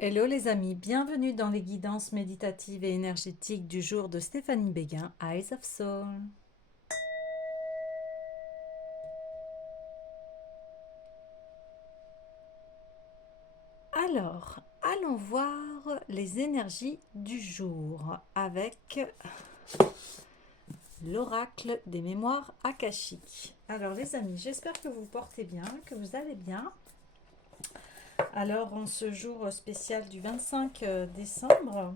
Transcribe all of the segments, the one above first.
Hello les amis, bienvenue dans les guidances méditatives et énergétiques du jour de Stéphanie Béguin, Eyes of Soul. Alors, allons voir les énergies du jour avec l'oracle des mémoires akashiques. Alors les amis, j'espère que vous portez bien, que vous allez bien. Alors en ce jour spécial du 25 décembre,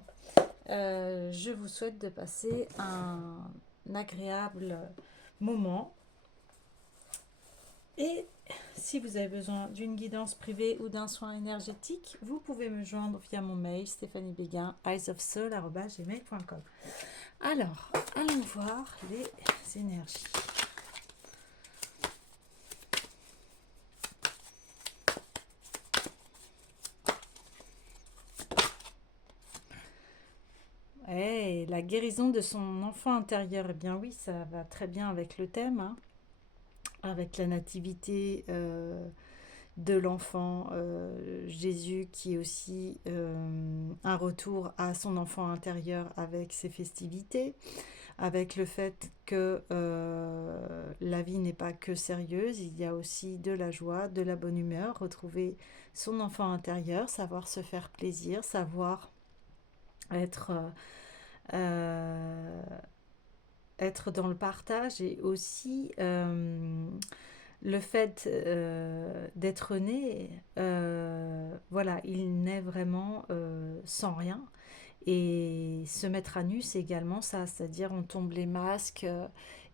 je vous souhaite de passer un agréable moment. Et si vous avez besoin d'une guidance privée ou d'un soin énergétique, vous pouvez me joindre via mon mail stéphaniebéguin eyesofsoul@gmail.com. Alors, allons voir les énergies. Hey, la guérison de son enfant intérieur. Eh bien oui, ça va très bien avec le thème, hein, avec la nativité de l'enfant Jésus, qui est aussi un retour à son enfant intérieur avec ses festivités, avec le fait que la vie n'est pas que sérieuse, il y a aussi de la joie, de la bonne humeur, retrouver son enfant intérieur, savoir se faire plaisir, savoir être, euh, être dans le partage, et aussi le fait d'être né, voilà, il naît vraiment sans rien. Et se mettre à nu, c'est également ça, c'est-à-dire on tombe les masques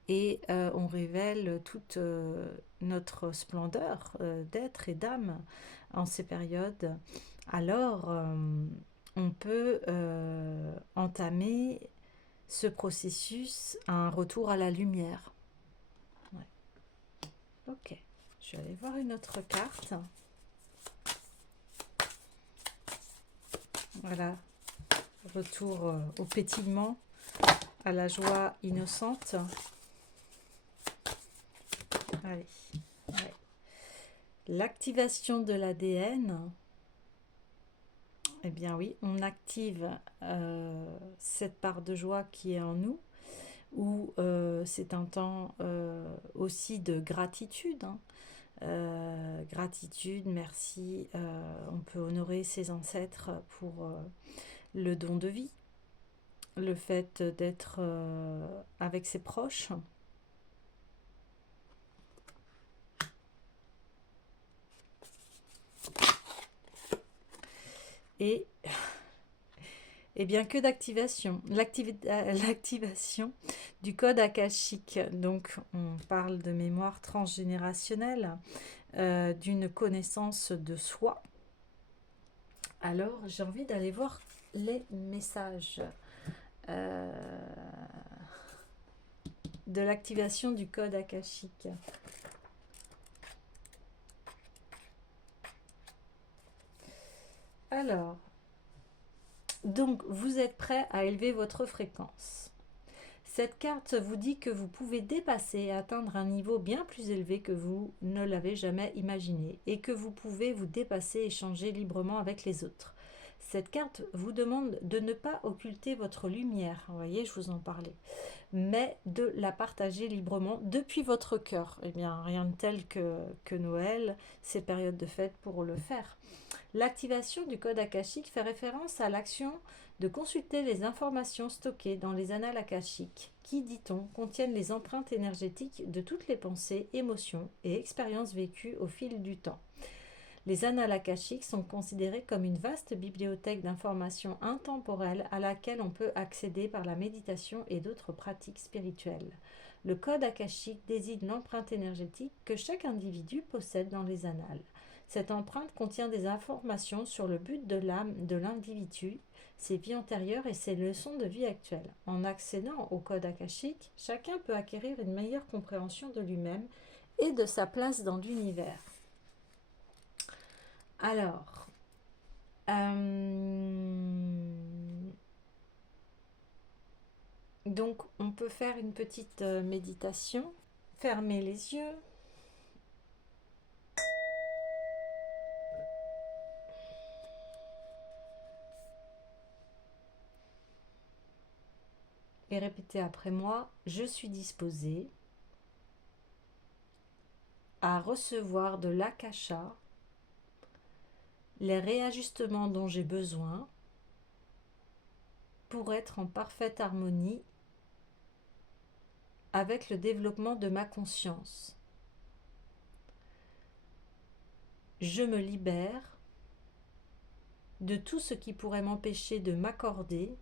et on révèle toute notre splendeur d'être et d'âme en ces périodes. Alors, on peut entamer ce processus, un retour à la lumière. Ouais. Ok, je vais aller voir une autre carte. Voilà, retour au pétillement, à la joie innocente. Allez, ouais. L'activation de l'ADN, eh bien oui, on active cette part de joie qui est en nous, ou c'est un temps aussi de gratitude, hein. Gratitude, merci, on peut honorer ses ancêtres pour le don de vie, le fait d'être avec ses proches. Et bien que d'activation, l'activation du code akashique. Donc on parle de mémoire transgénérationnelle, d'une connaissance de soi. Alors j'ai envie d'aller voir les messages euh, de l'activation du code akashique. Alors, donc vous êtes prêt à élever votre fréquence. Cette carte vous dit que vous pouvez dépasser et atteindre un niveau bien plus élevé que vous ne l'avez jamais imaginé, et que vous pouvez vous dépasser et changer librement avec les autres. Cette carte vous demande de ne pas occulter votre lumière, vous voyez, je vous en parlais, mais de la partager librement depuis votre cœur. Eh bien, rien de tel que Noël, ces périodes de fête pour le faire. L'activation du code akashique fait référence à l'action de consulter les informations stockées dans les annales akashiques, qui, dit-on, contiennent les empreintes énergétiques de toutes les pensées, émotions et expériences vécues au fil du temps. Les annales akashiques sont considérées comme une vaste bibliothèque d'informations intemporelles à laquelle on peut accéder par la méditation et d'autres pratiques spirituelles. Le code akashique désigne l'empreinte énergétique que chaque individu possède dans les annales. Cette empreinte contient des informations sur le but de l'âme de l'individu, ses vies antérieures et ses leçons de vie actuelles. En accédant au code akashique, chacun peut acquérir une meilleure compréhension de lui-même et de sa place dans l'univers. Alors, donc on peut faire une petite méditation, fermer les yeux. Et répétez après moi, je suis disposée à recevoir de l'akasha les réajustements dont j'ai besoin pour être en parfaite harmonie avec le développement de ma conscience. Je me libère de tout ce qui pourrait m'empêcher de m'accorder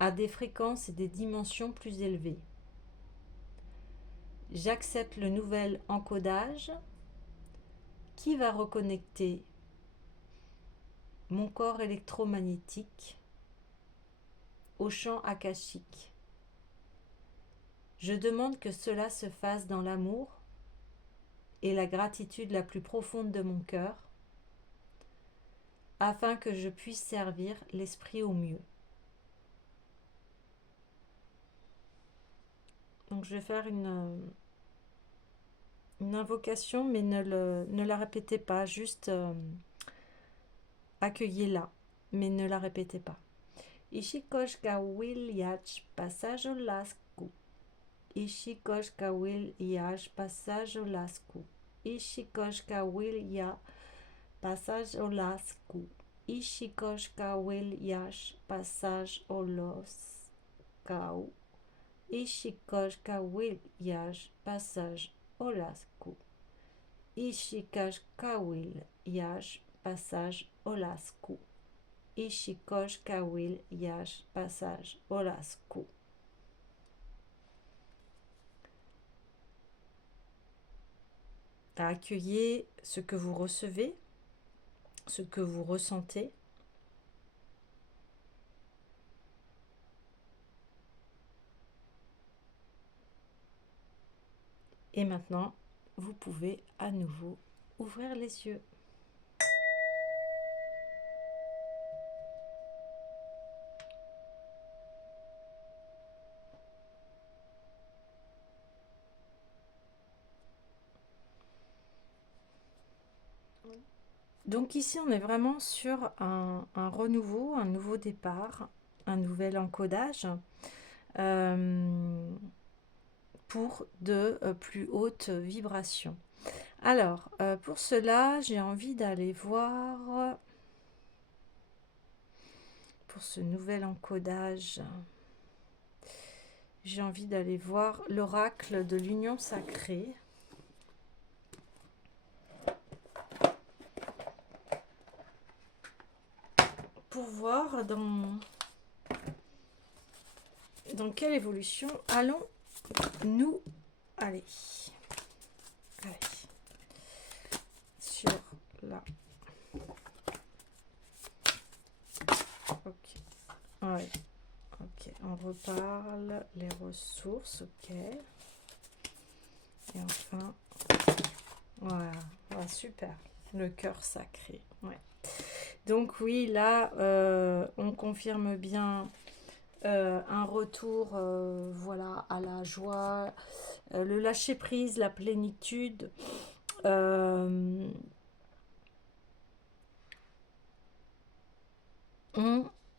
à des fréquences et des dimensions plus élevées. J'accepte le nouvel encodage qui va reconnecter mon corps électromagnétique au champ akashique. Je demande que cela se fasse dans l'amour et la gratitude la plus profonde de mon cœur, afin que je puisse servir l'esprit au mieux. Donc je vais faire une invocation, mais ne la répétez pas, juste accueillez-la, mais ne la répétez pas. Ishikoshka will yach passage au lasku. Ishikoshka will yach passage au lasku. Ishikoshka will ya passage au lasku. Ishikoshka will yash passage au loskau. Ishikoshka will yash passage au lasku. Ishikoshka will yash passage au lasku. Ishikoshka will yash passage au lasku. Accueillez ce que vous recevez, ce que vous ressentez. Et maintenant, vous pouvez à nouveau ouvrir les yeux. Donc ici, on est vraiment sur un renouveau, un nouveau départ, un nouvel encodage pour de plus hautes vibrations. Alors, pour cela, j'ai envie d'aller voir, pour ce nouvel encodage, j'ai envie d'aller voir l'oracle de l'union sacrée. Pour voir dans quelle évolution allons-nous aller. Allez. Sur la... Ok. Ouais. Ok. On reparle les ressources. Ok. Et enfin... Voilà. Voilà, super. Le cœur sacré. Ouais. Donc oui, là, on confirme bien un retour voilà, à la joie, le lâcher-prise, la plénitude. On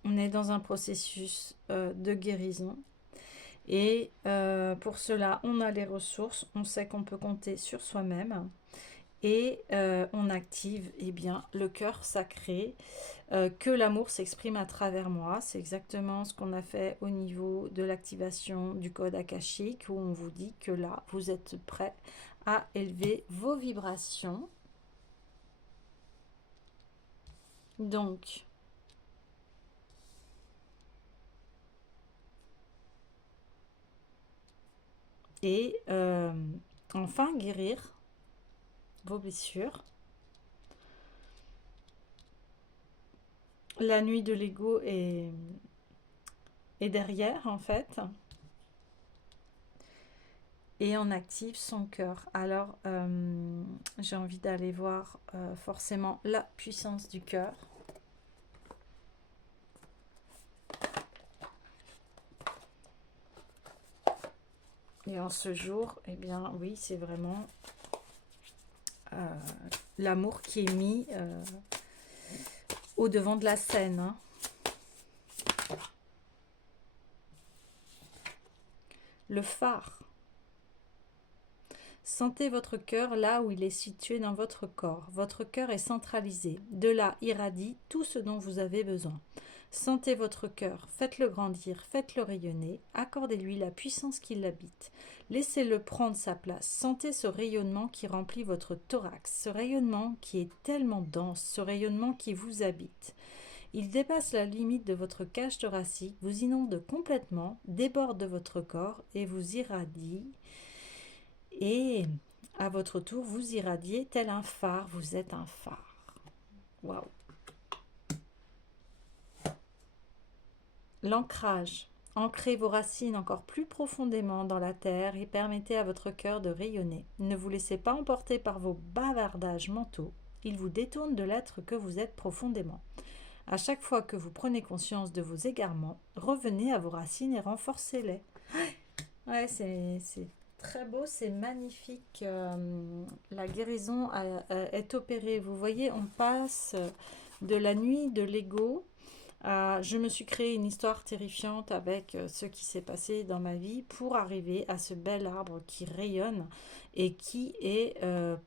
est dans un processus de guérison. Et pour cela, on a les ressources, on sait qu'on peut compter sur soi-même. Et on active bien, le cœur sacré, que l'amour s'exprime à travers moi. C'est exactement ce qu'on a fait au niveau de l'activation du code akashique, où on vous dit que là, vous êtes prêt à élever vos vibrations. Donc, et enfin guérir vos blessures. La nuit de l'ego est derrière, en fait. Et on active son cœur. Alors, j'ai envie d'aller voir forcément la puissance du cœur. Et en ce jour, eh bien, oui, c'est vraiment l'amour qui est mis au devant de la scène. Hein. le phare. Sentez votre cœur là où il est situé dans votre corps. Votre cœur est centralisé. De là irradie tout ce dont vous avez besoin. Sentez votre cœur, faites-le grandir, faites-le rayonner, accordez-lui la puissance qui l'habite. Laissez-le prendre sa place. Sentez ce rayonnement qui remplit votre thorax, ce rayonnement qui est tellement dense, ce rayonnement qui vous habite. Il dépasse la limite de votre cage thoracique, vous inonde complètement, déborde de votre corps et vous irradie. Et à votre tour, vous irradiez tel un phare, vous êtes un phare. Waouh! L'ancrage. Ancrez vos racines encore plus profondément dans la terre et permettez à votre cœur de rayonner. Ne vous laissez pas emporter par vos bavardages mentaux. Ils vous détournent de l'être que vous êtes profondément. À chaque fois que vous prenez conscience de vos égarements, revenez à vos racines et renforcez-les. Ouais, c'est très beau, c'est magnifique. La guérison est opérée. Vous voyez, on passe de la nuit de l'ego. Je me suis créé une histoire terrifiante avec ce qui s'est passé dans ma vie pour arriver à ce bel arbre qui rayonne et qui est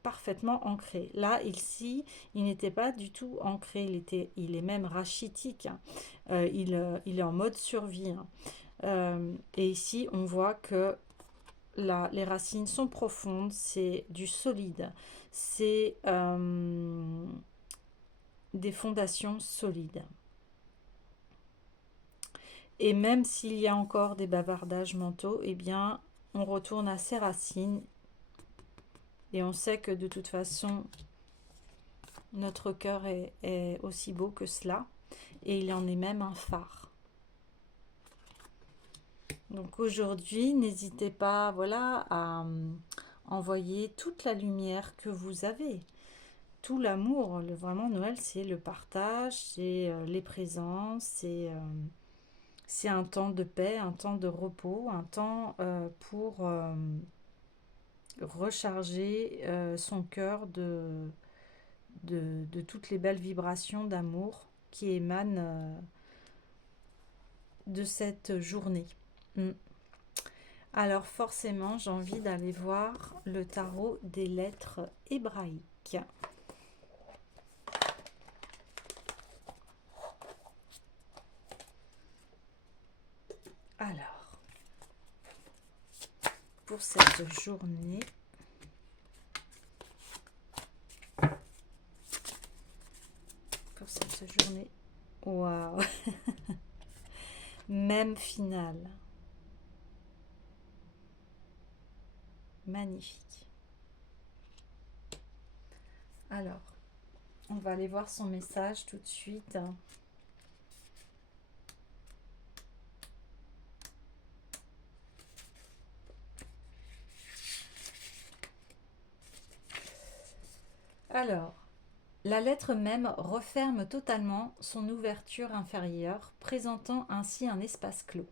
parfaitement ancré. Là, ici, il n'était pas du tout ancré, il est même rachitique, hein. Il est en mode survie, hein. Et ici, on voit que les racines sont profondes, c'est du solide, c'est des fondations solides. Et même s'il y a encore des bavardages mentaux, eh bien, on retourne à ses racines et on sait que de toute façon, notre cœur est aussi beau que cela et il en est même un phare. Donc aujourd'hui, n'hésitez pas, voilà, à envoyer toute la lumière que vous avez, tout l'amour. Vraiment, Noël, c'est le partage, c'est les présences, c'est un temps de paix, un temps de repos, un temps pour recharger son cœur de toutes les belles vibrations d'amour qui émanent de cette journée. Alors forcément, j'ai envie d'aller voir le tarot des lettres hébraïques. Alors, pour cette journée, waouh, même finale, magnifique. Alors, on va aller voir son message tout de suite. Alors, la lettre même referme totalement son ouverture inférieure, présentant ainsi un espace clos.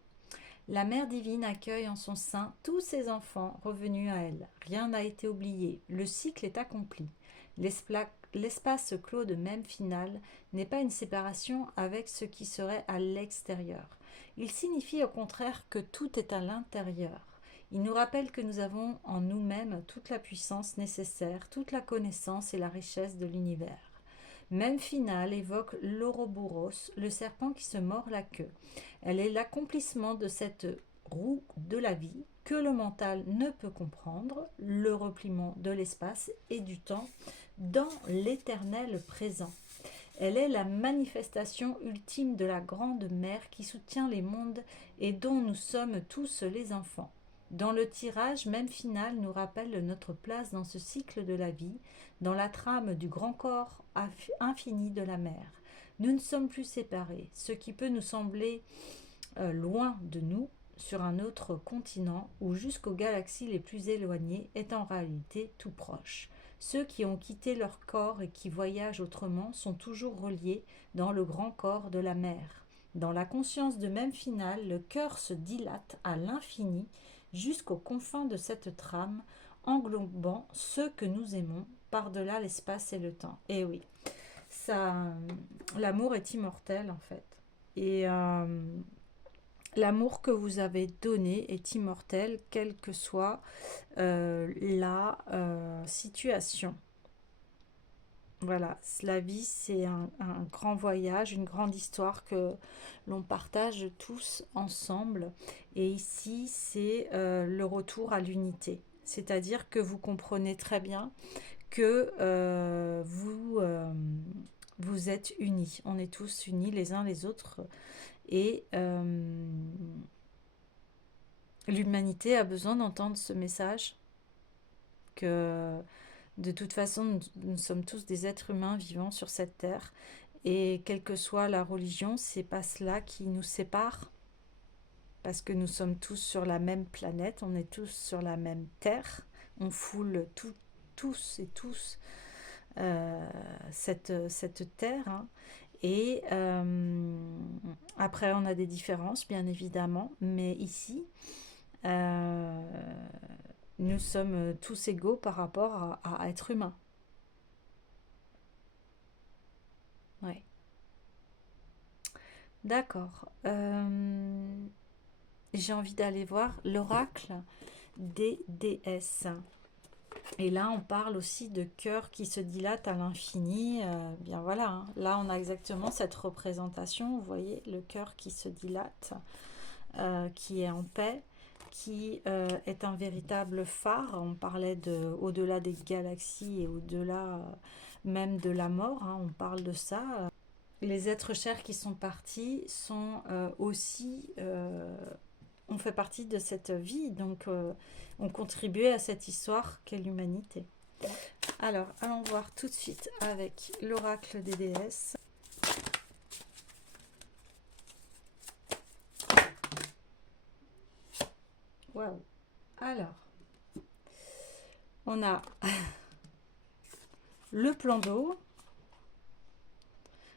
La Mère divine accueille en son sein tous ses enfants revenus à elle. Rien n'a été oublié, le cycle est accompli. L'espace clos de même finale n'est pas une séparation avec ce qui serait à l'extérieur. Il signifie au contraire que tout est à l'intérieur. Il nous rappelle que nous avons en nous-mêmes toute la puissance nécessaire, toute la connaissance et la richesse de l'univers. Même finale évoque l'Ouroboros, le serpent qui se mord la queue. Elle est l'accomplissement de cette roue de la vie que le mental ne peut comprendre, le repliement de l'espace et du temps dans l'éternel présent. Elle est la manifestation ultime de la grande mère qui soutient les mondes et dont nous sommes tous les enfants. Dans le tirage, même final nous rappelle notre place dans ce cycle de la vie, dans la trame du grand corps infini de la mère. Nous ne sommes plus séparés. Ce qui peut nous sembler loin de nous, sur un autre continent ou jusqu'aux galaxies les plus éloignées, est en réalité tout proche. Ceux qui ont quitté leur corps et qui voyagent autrement sont toujours reliés dans le grand corps de la mère. Dans la conscience de même finale, le cœur se dilate à l'infini jusqu'aux confins de cette trame, englobant ceux que nous aimons par-delà l'espace et le temps. Et oui, ça, l'amour est immortel en fait. Et L'amour que vous avez donné est immortel, quelle que soit la situation. Voilà, la vie, c'est un grand voyage, une grande histoire que l'on partage tous ensemble. Et ici, c'est le retour à l'unité. C'est-à-dire que vous comprenez très bien que vous êtes unis. On est tous unis les uns les autres. Et l'humanité a besoin d'entendre ce message que de toute façon, nous sommes tous des êtres humains vivant sur cette terre. Et quelle que soit la religion, c'est pas cela qui nous sépare. Parce que nous sommes tous sur la même planète, on est tous sur la même terre. On foule tous et tous cette terre. Hein. Et après, on a des différences, bien évidemment. Mais ici, euh, nous sommes tous égaux par rapport à être humain. Ouais. D'accord. J'ai envie d'aller voir l'oracle des déesses. Et là, on parle aussi de cœur qui se dilate à l'infini. Bien voilà, hein. Là, on a exactement cette représentation. Vous voyez, le cœur qui se dilate, qui est en paix, qui est un véritable phare. On parlait de au-delà des galaxies et au-delà même de la mort. Hein, on parle de ça. Les êtres chers qui sont partis sont aussi on fait partie de cette vie, donc on contribuait à cette histoire qu'est l'humanité. Alors, allons voir tout de suite avec l'oracle des déesses. Waouh. Alors, on a le plan d'eau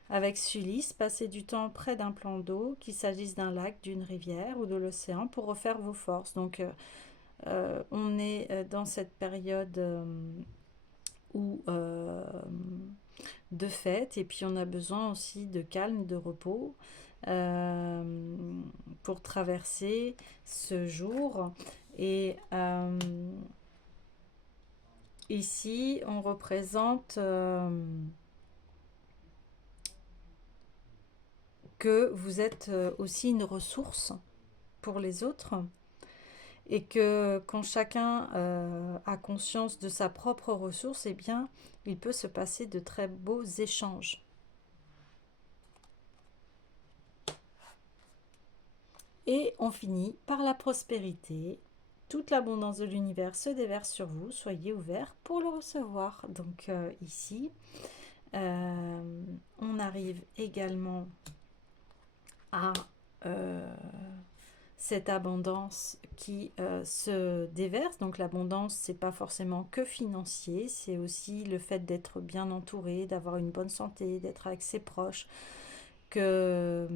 avec Sulis, passer du temps près d'un plan d'eau, qu'il s'agisse d'un lac, d'une rivière ou de l'océan, pour refaire vos forces. Donc, on est dans cette période où de fête, et puis on a besoin aussi de calme, de repos pour traverser ce jour. Et ici, on représente que vous êtes aussi une ressource pour les autres et que quand chacun a conscience de sa propre ressource, eh bien, il peut se passer de très beaux échanges. Et on finit par la prospérité. Toute l'abondance de l'univers se déverse sur vous. Soyez ouverts pour le recevoir. Donc ici, on arrive également à cette abondance qui se déverse. Donc l'abondance, c'est pas forcément que financier, c'est aussi le fait d'être bien entouré, d'avoir une bonne santé, d'être avec ses proches, que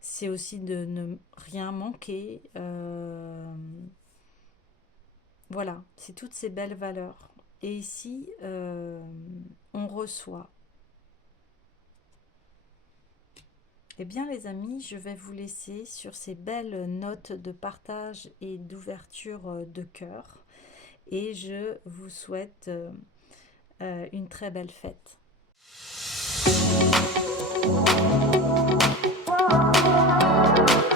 c'est aussi de ne rien manquer. Voilà, c'est toutes ces belles valeurs. Et ici, on reçoit. Eh bien les amis, je vais vous laisser sur ces belles notes de partage et d'ouverture de cœur. Et je vous souhaite une très belle fête.